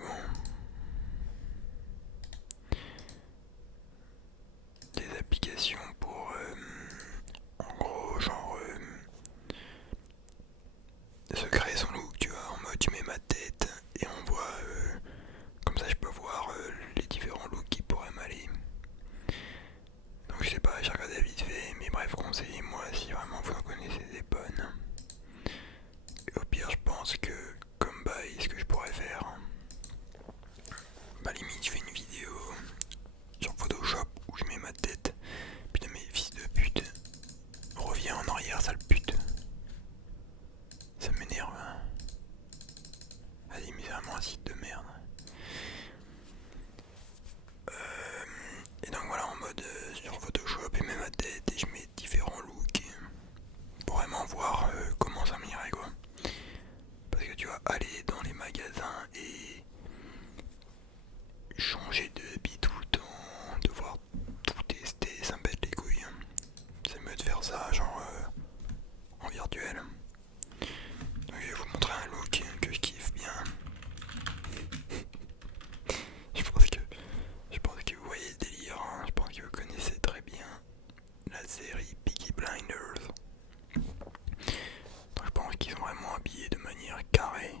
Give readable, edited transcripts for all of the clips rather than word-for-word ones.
bon. Des applications pour, en gros, genre, se créer son look, tu vois, en mode tu mets ma tête et on voit, comme ça je peux voir les différents looks qui pourraient m'aller. Donc je sais pas, j'ai regardé vite fait, mais bref, conseillez-moi si vraiment vous en connaissez des bonnes. Et au pire, je pense que, comme bail, ce que je pourrais faire, bah limite, je fais une vidéo sur Photoshop où je mets ma tête. Putain, mais fils de pute, reviens en arrière, sale pute. Ça m'énerve, hein. Vas-y, mais c'est vraiment un site de merde. Et donc voilà, en mode sur Photoshop, je mets ma tête et je mets différents looks pour vraiment voir comment ça m'irait, quoi. Parce que tu vas aller dans les magasins et changer de habit tout le temps, devoir tout tester, ça me pète les couilles. C'est mieux de faire ça, genre en virtuel. Donc je vais vous montrer un look que je kiffe bien. Je pense que, je pense que vous voyez le délire, hein. Je pense que vous connaissez très bien la série Peaky Blinders. Donc je pense qu'ils sont vraiment habillés de manière carrée.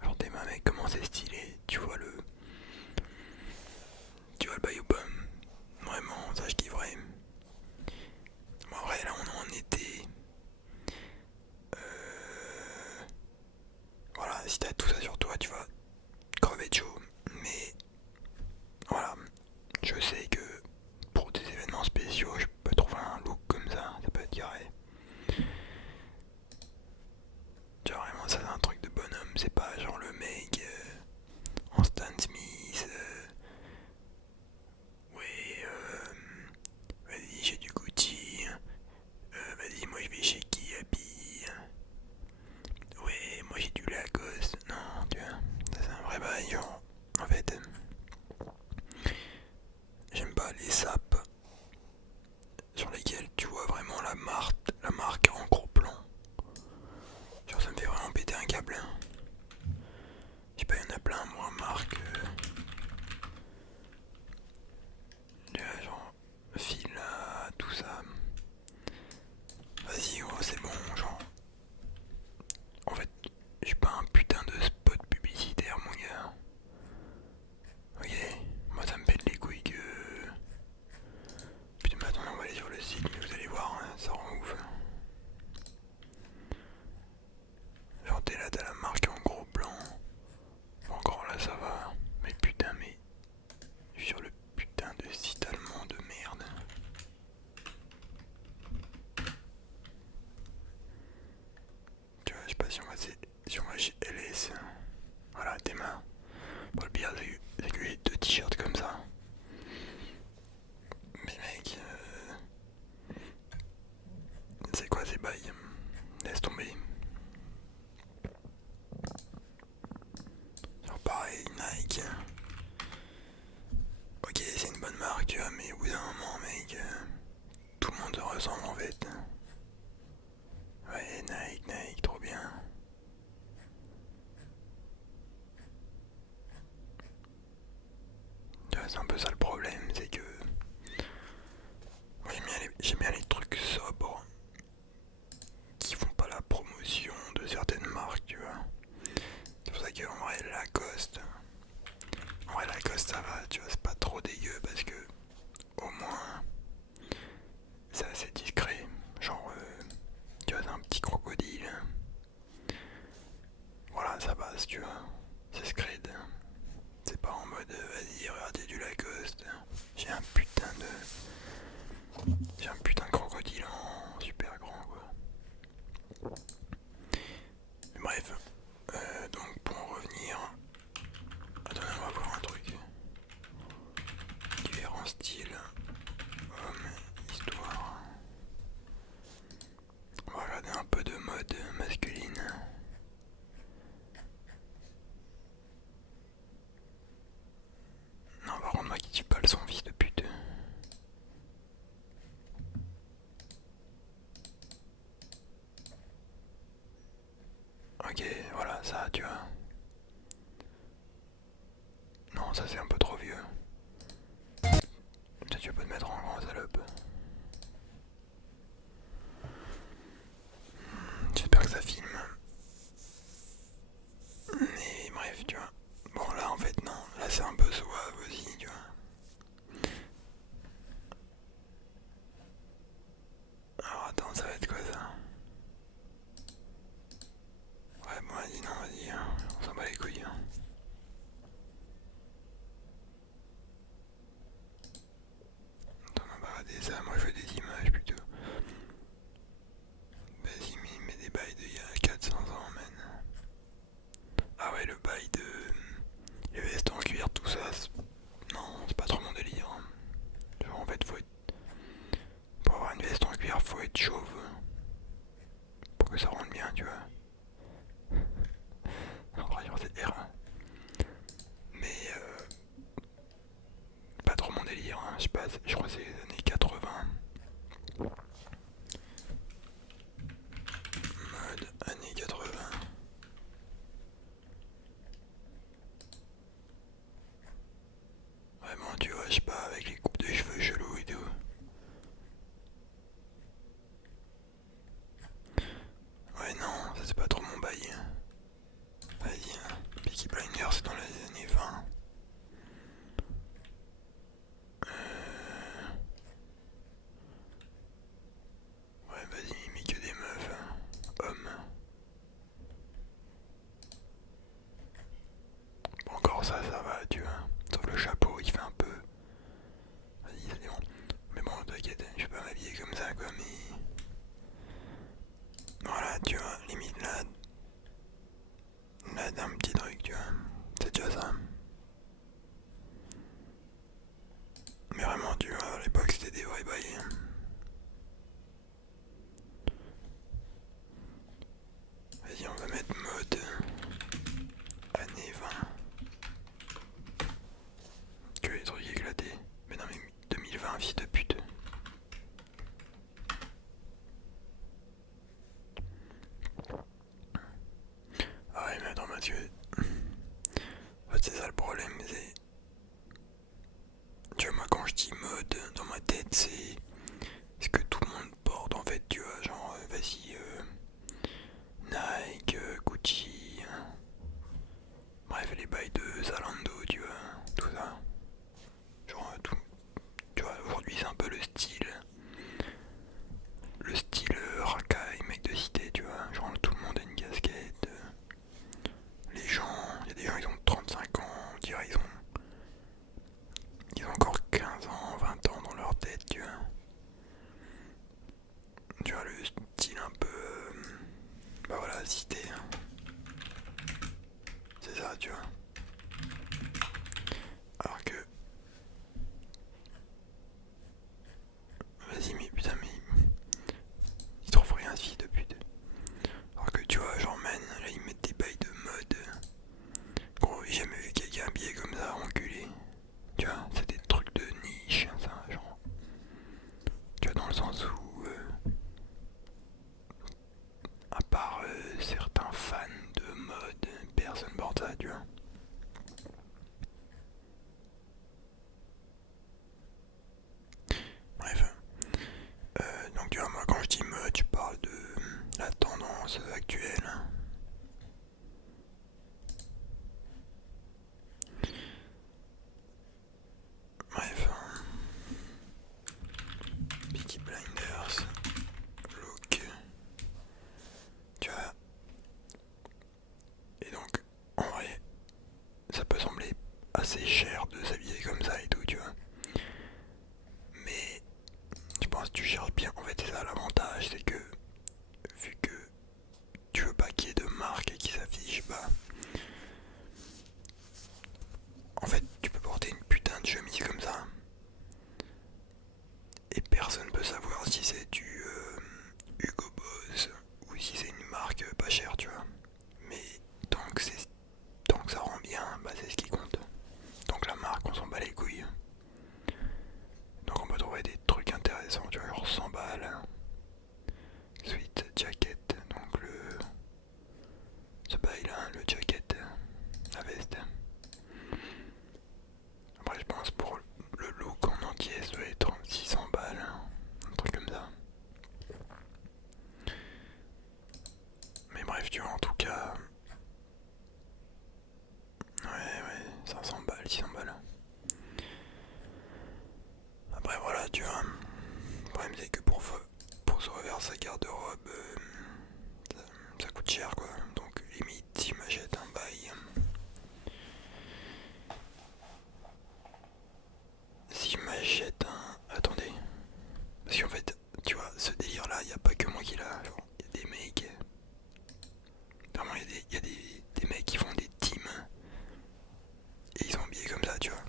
Alors t'es ma mec, comment c'est stylé, tu vois le bail ou pas? Vraiment, ça je kifferais. Bon après là on est en été. Voilà, si t'as tout ça sur toi, tu vas crever de chaud. Mais voilà, je sais que pour des événements spéciaux, je peux trouver un look comme ça peut être carré. Tu vois, vraiment, ça c'est un truc de bonhomme, c'est pas genre le mec en Stan Smith. Ouais, vas-y, j'ai du Gucci. Vas-y, moi je vais chez qui habille. Ouais, moi j'ai du Lacoste. Non, tu vois, ça c'est un vrai bail, genre. En fait, j'aime pas les sapes sur lesquels tu vois vraiment la marque en gros plan. Genre ça me fait vraiment péter un câble, hein. Je sais pas, il y en a plein, moi, marque. Genre, Fila, tout ça. Vas-y, gros, c'est bon, genre. En fait, j'ai pas un putain de spot publicitaire, mon gars. Ok, moi ça me pète les couilles que. Putain, mais attendez, on va aller sur le site, vous allez voir, hein, ça rend ouf. Genre, t'es là, t'as la marque en gros plan. Encore là, ça va. Mais putain, mais. Je suis sur le putain de site allemand de merde. Tu vois, je sais pas si on va chez LS. Voilà, tes mains. Bon, le pire, c'est que j'ai deux t-shirts comme ça. Mais mec, c'est quoi ces bails? Laisse tomber. Genre pareil, Nike. Ok, c'est une bonne marque, tu vois, mais au bout d'un moment, mec, tout le monde se ressemble en fait. Ouais, Nike, Nike, trop bien. Tu vois, c'est un peu ça le problème, c'est que moi j'aime bien les trucs sobres qui font pas la promotion de certaines marques, tu vois. C'est pour ça qu'en vrai, Lacoste, ça va, tu vois, c'est pas trop dégueu parce que au moins c'est assez discret. Genre, tu vois, c'est un petit crocodile. Voilà, ça passe, tu vois. C'est scred. C'est pas en mode vas-y, regardez du Lacoste. J'ai un putain de. J'ai un putain de crocodile en super grand, quoi. Mais bref, donc pour en revenir. Attendez, on va voir un truc. ça c'est un peu trop vieux. Peut-être tu peux te mettre en grand, salope. J'espère que ça filme. Mais bref, tu vois. Bon là en fait non, là c'est un peu suave aussi, tu vois. Alors attends, ça va être quoi ça? Ouais bon vas-y, non vas-y, hein. On s'en bat les couilles. Hein. Attends, on va regarder ça, moi je veux des images plutôt. Vas-y, mais il met des bails d'il y a 400 ans, man. Ah ouais, le bail de... Les vestes en cuir, tout ça, non, c'est pas trop mon délire. Hein. Genre, en fait, faut être... Pour avoir une veste en cuir, faut être chauve. Pour que ça rentre bien, tu vois. En vrai, c'est R. Mais pas trop mon délire, hein. Je sais pas, je crois que c'est les années 80. Mode années 80. Vraiment, tu vois, je sais pas, avec les coupes de cheveux chelous et tout. Ouais, non, ça c'est pas trop mon bail. Vas-y, hein. Peaky Blinders, c'est dans les années 20. Ouais, vas-y, mais que des meufs. Hein. Hommes. Bon, encore ça, ça va, tu vois. Sauf le chapeau, il fait un peu. Vas-y, c'est bon. Mais bon, t'inquiète, je vais pas m'habiller comme ça, quoi, mais. Voilà, tu vois, limite là. Là, d'un petit truc, tu vois. C'est déjà ça. Mais vraiment, tu vois, à l'époque, c'était des vrais bails. Vas-y, on va mettre mode. Année 20. Que les trucs éclatés. Mais non, mais 2020, fils de pute. Ah ouais, mais attends, Mathieu. En fait, c'est ça le problème, c'est. Tu vois, moi, quand je dis mode, dans ma tête, c'est ce que tout le monde porte, en fait, tu vois. Genre, vas-y, Nike, Gucci. Bref, les bails de Zalando, tu vois. Tout ça. Genre, tout. Tu vois, aujourd'hui, c'est un peu le style. Le style racaille, mec de cité, tu vois. Genre, tout le monde a une casquette. Les gens, il y a des gens, ils ont 35 ans, on dirait ils ont encore 15 ans, 20 ans dans leur tête, tu vois. Tu vois, le style un peu. Bah voilà, cité. Hein. C'est ça, tu vois. Alors que. Vas-y, mais putain, mais. Ils trouvent rien, ce fils de pute. Alors que tu vois, genre, man, là, ils mettent des bails de mode. Gros, j'ai jamais vu quelqu'un habillé comme ça, enculé. Tu vois, c'est des trucs de niche, ça, genre. Tu vois, dans le sens où. À part certains fans de mode, personne porte ça, tu vois. Bref. Donc tu vois, moi quand je dis mode, je parle de la tendance actuelle. Bref. Peaky Blinders. Look. Tu vois. Et donc, en vrai, ça peut sembler assez cher de s'habiller comme ça et tout, tu vois. Mais je pense que tu cherches bien. En fait, c'est ça l'avantage, c'est que vu que tu veux pas qu'il y ait de marque qui s'affiche, bah en fait, tu peux porter une putain de chemise comme ça et personne peut savoir si c'est du Hugo Boss ou si c'est une marque pas chère, tu vois. Mais tant que ça rend bien, bah c'est ce qui compte. Donc la marque, on s'en bat les couilles. Donc on peut trouver des trucs intéressants, tu vois, genre 100 balles. Sweet jacket, donc ce bail là, le jacket, la veste. tu vois. Le problème c'est que pour se refaire sa garde-robe, ça coûte cher quoi. Donc limite, si m'achète un bail. Si je m'achète un... Attendez. Parce qu'en fait, tu vois, ce délire là, il n'y a pas que moi qui l'a. Il y a des mecs... Vraiment, il y a des mecs qui font des teams. Et ils sont habillés comme ça, tu vois.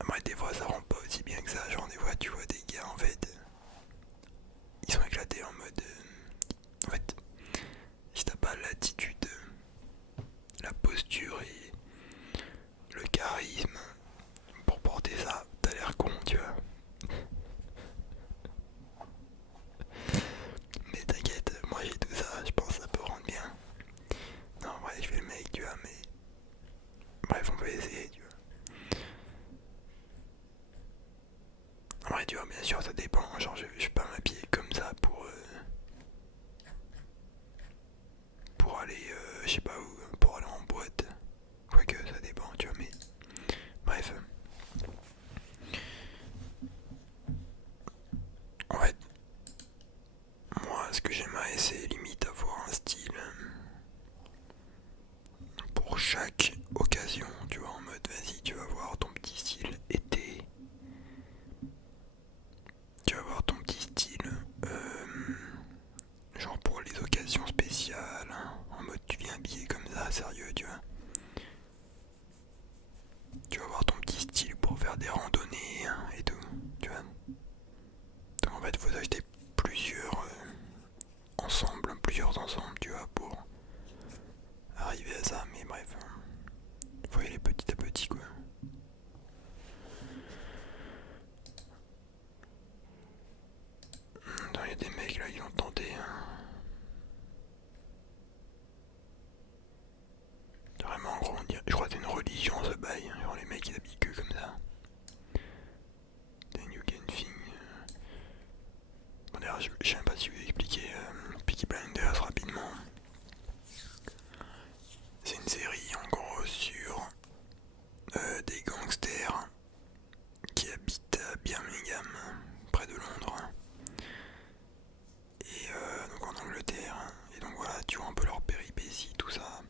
Après, des fois, ça rend pas aussi bien que ça. Genre, des fois, tu vois des gars, en fait... Ils sont éclatés en mode... En fait, si t'as pas l'attitude, la posture et le charisme pour porter ça, t'as l'air con, tu vois. Mais t'inquiète, moi j'ai tout ça, je pense que ça peut rendre bien. Non, en vrai, je fais le mec, tu vois, mais... Bref, on peut essayer, tu vois. En vrai, tu vois, bien sûr, ça dépend. Genre, je vais pas m'habiller comme ça pour aller, je sais pas où, pour aller en boîte. Quoique, ça dépend, tu vois, mais... Bref. En fait, moi, ce que j'aimerais, c'est limite avoir un style pour chaque occasion, tu vois, en mode, vas-y, tu vas voir ton petit style été. Tu vas voir ton petit style, genre pour les occasions spéciales, hein, en mode tu viens habillé comme ça, sérieux, tu vois. Tu vas avoir ton petit style pour faire des randonnées hein, et tout, tu vois. Donc en fait, il faut acheter plusieurs ensembles, tu vois, pour arriver à ça, mais bref. Faut y aller petit à petit, quoi. Il y a des mecs là, ils ont tenté. Hein. Vraiment, en gros, je crois que c'est une religion ce bail. Hein. Genre les mecs ils habillent que comme ça. Then you can thing. Bon, d'ailleurs, je sais même pas si vous expliquer Peaky Blinders rapidement. C'est une série en gros sur des gangsters qui habitent à Birmingham, près de Londres. Et donc en Angleterre. Et donc voilà, tu vois un peu leurs péripéties, tout ça.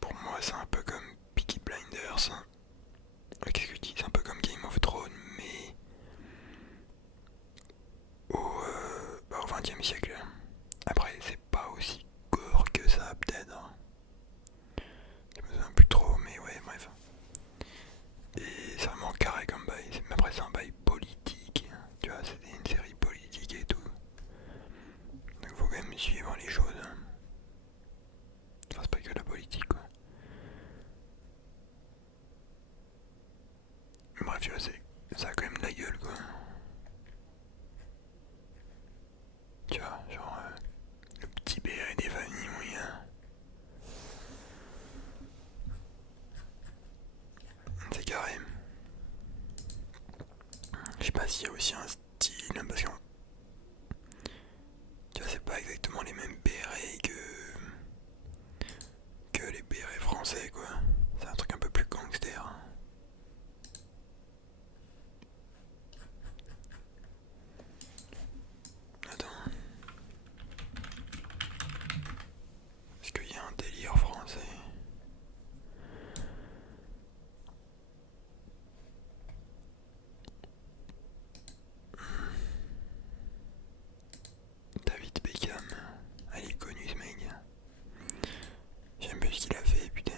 Pour moi, c'est un peu comme Peaky Blinders. Qu'est-ce que je dis? C'est un peu comme Game of Thrones, mais au XXe siècle. Après, c'est pas aussi gore que ça, peut-être. Je me souviens plus trop, mais ouais, bref. Et c'est vraiment carré comme bail. Mais après, c'est un bail politique. Tu vois, c'est une série politique et tout. Donc, faut quand même suivre les choses. Enfin, c'est pas que la politique, quoi. Bref, tu vois, ça a quand même de la gueule, quoi. Tu vois, genre, le petit béret des familles moyennes. C'est carré. Je sais pas s'il y a aussi un style, parce que tu vois, c'est pas exactement les mêmes bérets que les bérets français, quoi. C'est un truc un peu plus gangster. Attends. Est-ce qu'il y a un délire français? David Beckham. Elle est connue ce mec. J'aime plus ce qu'il a fait, putain.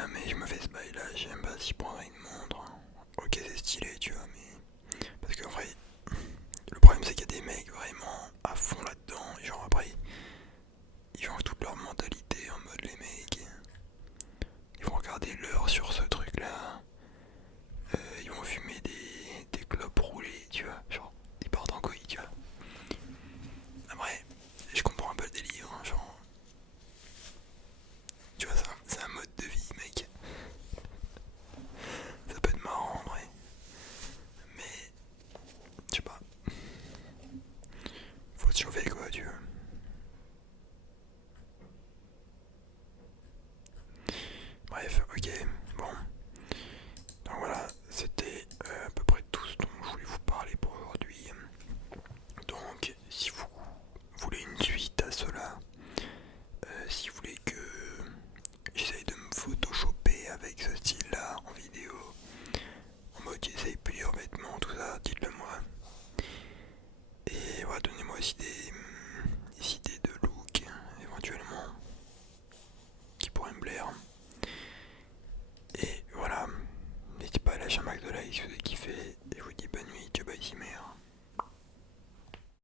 jamais je me fais ce bail là, je sais même pas si je prendrais une montre. Ok c'est stylé tu vois mais... Parce qu'en vrai, le problème c'est qu'il y a des mecs vraiment à fond là-dedans. Et genre après, ils changent toute leur mentalité en mode les mecs. Ils vont regarder l'heure sur ce truc là. Ils vont fumer des clopes roulées tu vois. Genre, ils partent en couille tu vois. Après, je comprends un peu le délire, hein, genre... Tu vois ça, c'est un mode de vie mec. Ça peut être marrant en vrai. Mais, je sais pas. Faut se chauffer quoi tu vois. Bref, ok, bon. Donc voilà, c'était à peu près tout ce dont je voulais vous parler pour aujourd'hui. Donc, si vous voulez une suite à cela, si vous voulez que j'essaye de me photoshopper avec ce style-là en vidéo, en mode j'essaye plusieurs vêtements, tout ça, dites-le moi. Et voilà, donnez-moi aussi des idées de look, éventuellement.